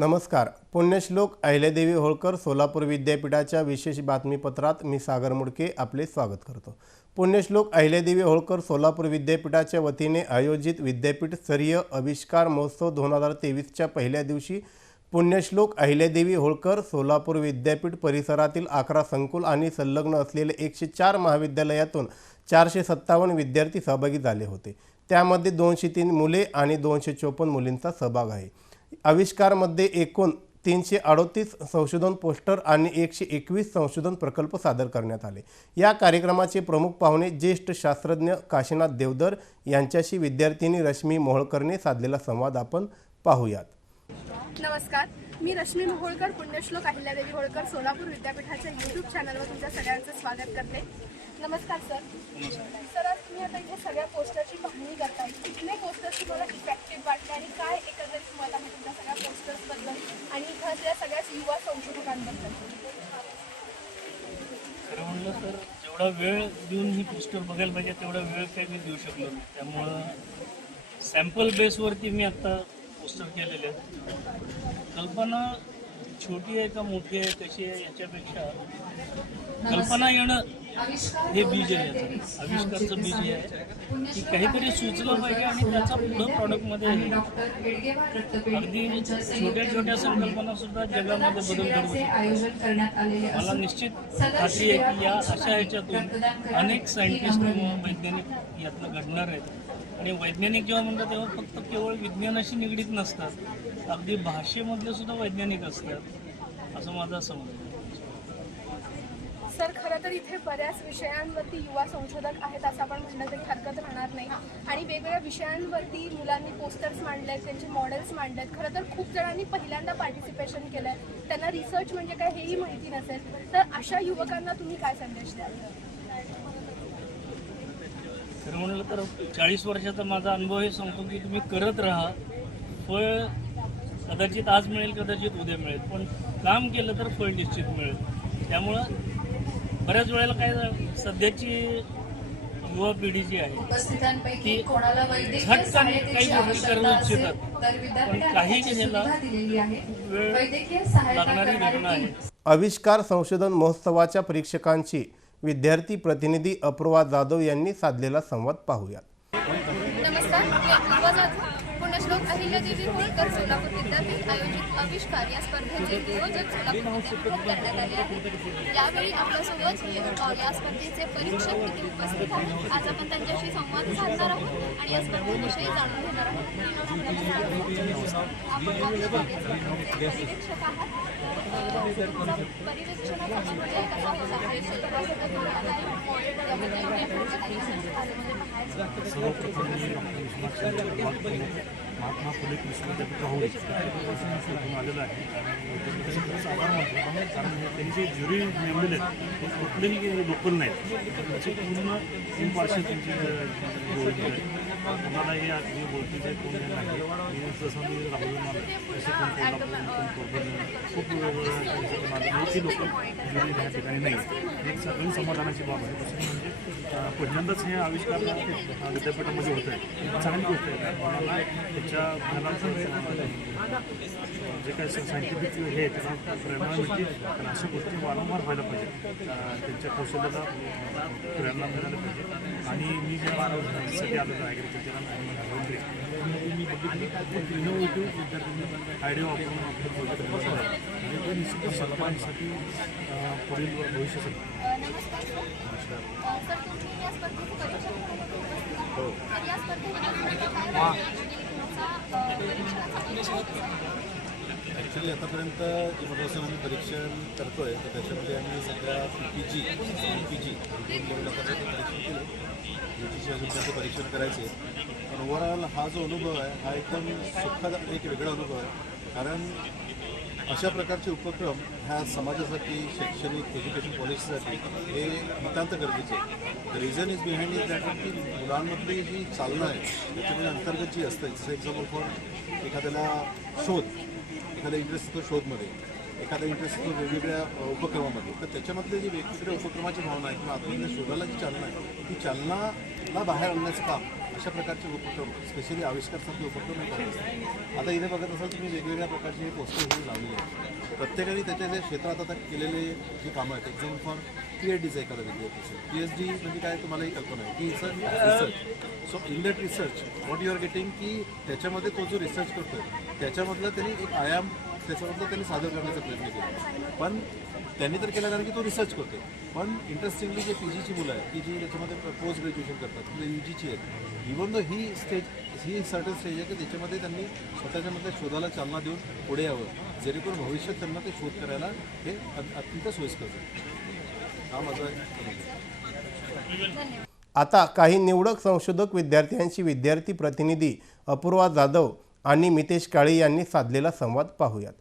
नमस्कार. पुण्यश्लोक अहिल्यादेवी होळकर सोलापूर विद्यापीठाच्या विशेष बातमीपत्रात मी सागर मुडके आपले स्वागत करतो. पुण्यश्लोक अहिल्यादेवी होळकर सोलापूर विद्यापीठाच्या वतीने आयोजित विद्यापीठ स्तरीय आविष्कार महोत्सव दोन हजार तेवीसच्या पहिल्या दिवशी पुण्यश्लोक अहिल्यादेवी होळकर सोलापूर विद्यापीठ परिसरातील अकरा संकुल आणि संलग्न असलेले एकशे चार महाविद्यालयातून चारशे सत्तावन्न विद्यार्थी सहभागी झाले होते. त्यामध्ये दोनशे तीन मुले आणि दोनशे चोपन्न मुलींचा सहभाग आहे. आविष्कारमध्ये एकूण तीनशे अडोतीस संशोधन पोस्टर आणि एकशे एकवीस संशोधन प्रकल्प सादर करण्यात आले. या कार्यक्रमाचे प्रमुख पाहुणे ज्येष्ठ शास्त्रज्ञ काशीनाथ देवधर यांच्याशी विद्यार्थिनी रश्मी मोहोळकरने साधलेला संवाद आपण पाहूयात. नमस्कार. मी रश्मी मोहोळकर पुण्यश्लोक अहिल्यादेवी होळकर सोलापूर विद्यापीठाच्या यूट्यूब चॅनलवर तुमच्या सगळ्यांचं स्वागत करते. नमस्कार सर. सर आज तुम्ही आता इथे सगळ्या पोस्टरची पाहणी करताय. कुठले पोस्टर्स तुम्हाला इफेक्टिव्ह वाटले आणि काय एकंदरीत मत आहे तुमच्या सगळ्या पोस्टर्सबद्दल आणि इथल्या सगळ्याच युवा संशोधकांबद्दल? खरं म्हणलं तर जेवढा वेळ देऊन ही पोस्टर बघायला पाहिजे तेवढा वेळ काही मी देऊ शकलो नाही. त्यामुळं सॅम्पल बेसवरती मी आत्ता पोस्टर केलेले आहेत. कल्पना छोटी आहे का मोठी आहे कशी आहे याच्यापेक्षा कल्पना येणं हे बीज आहे याचं. आविष्कारचं बीज आहे. की काहीतरी सुचलं पाहिजे आणि त्याचा पुढं प्रॉडक्टमध्ये अगदी छोट्या छोट्या संकल्पना सुद्धा जगामध्ये बदल घडवू मला निश्चित खात्री आहे की या अशा ह्याच्यातून अनेक सायंटिस्ट किंवा वैज्ञानिक यातनं घडणार आहेत. आणि वैज्ञानिक जेव्हा म्हणतात तेव्हा फक्त केवळ विज्ञानाशी निगडीत नसतात. अगदी भाषेमधले सुद्धा वैज्ञानिक असतात. असं माझा समज आहे. सर खरं तर इथे बऱ्याच विषयांवरती युवा संशोधक आहेत असं आपण म्हणणं तरी हरकत राहणार नाही. आणि वेगवेगळ्या विषयांवरती मुलांनी पोस्टर्स मांडले आहेत त्यांचे मॉडेल्स मांडले आहेत खरं तर खूप जणांनी पहिल्यांदा पार्टिसिपेशन केलं आहे त्यांना रिसर्च म्हणजे काय हेही माहिती नसेल. तर अशा युवकांना तुम्ही काय संदेश द्याल? खरं म्हणलं तर चाळीस वर्षाचा माझा अनुभव हे सांगतो की तुम्ही करत राहा. फळ कदाचित आज मिळेल कदाचित उद्या मिळेल. पण काम केलं तर फळ निश्चित मिळेल. त्यामुळं बऱ्याच वेळेला काय सध्याची युवा पिढी जी आहे उपस्थितांपैकी की कोणाला वैद्यकीय झटकन काही गोष्टी आवश्यकता करू असेल इच्छितात. तर विद्यापीठाने काही आहे. वेळ वैद्यकीय सहायता लागणारी करणारी घटना आहे. आविष्कार संशोधन महोत्सवाच्या परीक्षकांची विद्यार्थी प्रतिनिधी अपूर्वा जाधव यांनी साधलेला संवाद पाहूयात नमस्कार मी अपूर्वा जाधव पुण्यश्लोक अहिल्यादेवी होळकर सोलापूर विद्यापीठ आयोजित आविष्कार या स्पर्धेचे नियोजन सोलापूर विद्यापीठात करण्यात आले आहे. यावेळी आपल्यासोबत या स्पर्धेचे परीक्षक तिथे उपस्थित आहेत. आज आपण त्यांच्याशी संवाद साधणार आहोत आणि या स्पर्धेविषयी जाणून घेणार आहोत. आपण आपल्या आहात. अ, तुमचा म्हणजे कसा होता? म्हणजे सर्वप्रथम महात्मा फुले कृषी विद्यापीठ राहून इथून आलेलं आहे. आणि खरंच आभार मानतो कारण हे त्यांनी जे ज्युरी नेमलेले आहेत ते कुठलेही लोकल नाहीत. त्याची पूर्ण इम्पार्शियल त्यांची ओळखी आहे कोणाला हे अगदी ओळखीचे कोण नाही मी जसं मी राहुल तसे कोण कोल्हापूर कोण कोकण खूप वेगवेगळ्या लोकल ज्युरी ह्या ठिकाणी नाही. एक सगळी समाधानाची बाब आहे. तसं म्हणजे पहिल्यांदाच हे आविष्कार विद्यापीठामध्ये होत आहे चांगली गोष्ट आहे. मला त्याच्या ज्ञानाचं जे काही सायंटिफिक हे आहे त्याला प्रेरणा मिळते. तर अशा गोष्टी वारंवार व्हायला पाहिजे. त्यांच्या कौशल्याला प्रेरणा मिळायला पाहिजे. आणि मी जे मानवसाठी आलेलो आहे ॲग्रिकल्चर इनोव्हेटिव्ह विद्यार्थ्यांनी आयडिया वापरून आपलं प्रोजेक्ट बनवलं पुढील भविष्यासाठी. नमस्कार सर तुम्ही या स्पर्धेची परीक्षा तर या काय परीक्षणाचा ॲक्च्युली आतापर्यंत जे मोटिवेशन आम्ही परीक्षण करतो आहे तर त्याच्यामध्ये आम्ही सध्या पी जी आणि पी जी दोन लेवल परीक्षण केलं यू जीचे अजून त्याचं परीक्षण करायचे पण ओव्हरऑल हा जो अनुभव आहे हा एकदम सुखद एक वेगळा अनुभव आहे. कारण अशा प्रकारचे उपक्रम ह्या समाजासाठी शैक्षणिक एज्युकेशन पॉलिसीसाठी हे नितांत गरजेचे आहे. Reason is behind is that की मुलांमधली जी चालना आहे त्याच्यामध्ये अंतर्गत जी असते जसं एक्झाम्पल फॉर एखाद्याला शोध एखाद्या इंटरेस्ट असतो शोधमध्ये एखादा इंटरेस्ट असतो वेगवेगळ्या उपक्रमामध्ये. तर त्याच्यामधले जी वेगवेगळ्या उपक्रमाची भावना आहे किंवा आत्मनिर्भर शोधाला जी चालना आहे ती चालनाला बाहेर आणण्याचं काम अशा प्रकारचे उपक्रम स्पेशली आविष्कारसारखे उपक्रम नाही आता इथे बघत असाल तुम्ही वेगवेगळ्या प्रकारचे हे पोस्टर हे लावलेले आहेत. प्रत्येकाने त्याच्या जे क्षेत्रात आता केलेले जे कामं आहेत एक्झाम फॉर पी एच डीचा एखादा विद्यार्थी पी एच डी म्हणजे काय तुम्हालाही कल्पना आहे? की sir research so in that research what you are getting की त्याच्यामध्ये तो जो रिसर्च करतोय त्याच्यामधला त्यांनी एक आयाम त्याच्यामधलं त्यांनी सादर करण्याचा प्रयत्न केला. पण त्यांनी तर केला कारण की तो रिसर्च करतो. पण इंटरेस्टिंगली जे पी जीची मुलं आहेत की जी त्याच्यामध्ये पोस्ट ग्रॅज्युएशन करतात म्हणजे यू जीची आहेत. इवन दो ही स्टेज ही सर्टन स्टेज आहे की त्याच्यामध्ये त्यांनी स्वतःच्या मधल्या शोधाला चालना देऊन पुढे यावं. जेणेकरून भविष्यात त्यांना ते शोध करायला हे अत्यंत सोयीस्कर हा माझा आता काही निवडक संशोधक विद्यार्थ्यांशी विद्यार्थी प्रतिनिधी अपूर्वा जाधव आणि मितेश काळे यांनी साधलेला संवाद पाहूयात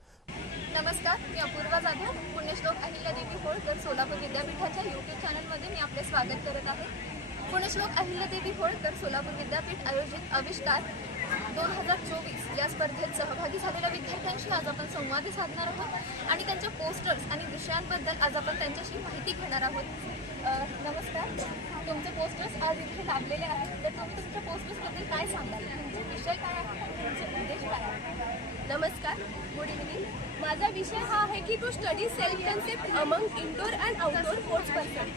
नमस्कार मी अपूर्वा जाधव पुण्यश्लोक अहिल्यादेवी होळकर सोलापूर विद्यापीठाच्या यूट्यूब चॅनलमध्ये मी आपले स्वागत करत आहे. पुण्यश्लोक अहिल्यादेवी होळकर सोलापूर विद्यापीठ आयोजित आविष्कार दोन हजार चोवीस या स्पर्धेत सहभागी झालेल्या विद्यार्थ्यांशी आज आपण संवाद साधणार आहोत आणि त्यांच्या पोस्टर्स आणि विषयांबद्दल आज आपण त्यांच्याशी माहिती घेणार आहोत. नमस्कार. तुमचे पोस्टर्स आज इथे लाभलेले आहेत. तर तुम्ही तुमच्या पोस्टर्सबद्दल काय सांगाल? तुमचे विषय काय आहे तुमचे उद्देश काय आहे नमस्कार गुड इव्हनिंग माझा विषय हा आहे की to study self concept among indoor and outdoor sports person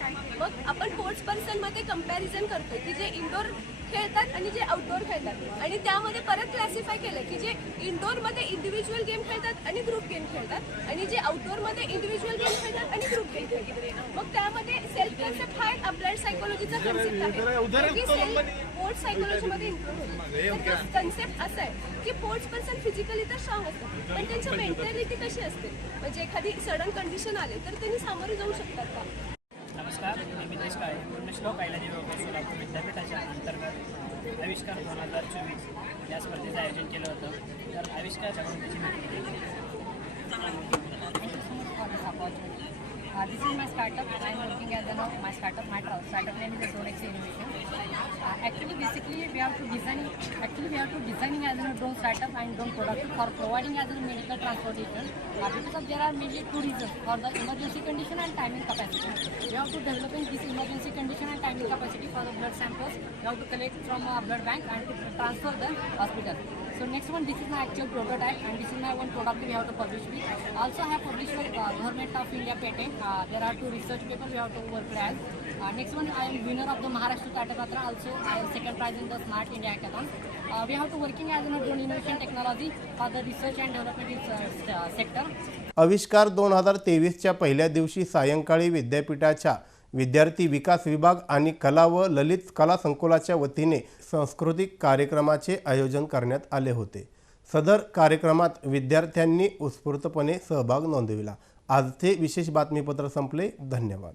मग आपण स्पोर्ट्स पर्सनमध्ये कंपॅरिझन करतो की जे इंडोर खेळतात आणि जे आउटडोर खेळतात. आणि त्यामध्ये परत क्लासिफाय केलं की जे इंडोरमध्ये इंडिव्हिज्युअल गेम खेळतात आणि ग्रुप गेम खेळतात. आणि जे आउटडोरमध्ये इंडिव्हिज्युअल गेम खेळतात आणि ग्रुप गेम खेळतात. मग त्यामध्ये सेल्फ कन्सेप्ट हा एक अप्लाइड सायकोलॉजीचा कन्सेप्ट आहे. स्पोर्ट्स सायकोलॉजीमध्ये इन्क्लूड होतो कन्सेप्ट असं आहे की स्पोर्ट्स पर्सन फिजिकली तर स्ट्रॉंग असतात पण त्यांची मेंटॅलिटी कशी असते? म्हणजे एखादी सडन कंडिशन आले तर त्यांनी सामोरे जाऊ शकतात का? नमस्कार मी मितेश काळे. पुण्यश्लोक आयलादेवी वगैरे सोलापूर विद्यापीठाच्या अंतर्गत आविष्कार दोन हजार चोवीस या स्पर्धेचं आयोजन केलं होतं. तर आविष्कार त्याची माहिती Uh, this is my startup. I am working as an my startup. My startup name is Zonex Innovation. Uh, actually, basically, we have to design. Actually, we have to designing as a drone startup and drone product for providing as a medical transportation. Uh, because of there are mainly two reasons for the emergency condition and timing capacity. We have to developing this emergency condition and timing capacity for the blood samples. We have to collect from a blood bank and to transfer the hospital. So next one, this is my actual prototype and this is my one product we have to publish with. Also I have published with uh, Government of India patent. Uh, there are two research papers we have to work as. Uh, next one, I am winner of the Maharashtra Tatapatra. Also, I am second prize in the Smart India Hackathon. Uh, we have to working as in a drone innovation technology for the research and development in, uh, sector. आविष्कार दोन हजार तेवीसच्या पहिल्या दिवशी सायंकाळी विद्यापीठाच्या विद्यार्थी विकास विभाग आणि कला व ललित कला संकुलाच्या वतीने सांस्कृतिक कार्यक्रमाचे आयोजन करण्यात आले होते. सदर कार्यक्रमात विद्यार्थ्यांनी उत्स्फूर्तपणे सहभाग नोंदविला. आजचे विशेष बातमीपत्र संपले. धन्यवाद.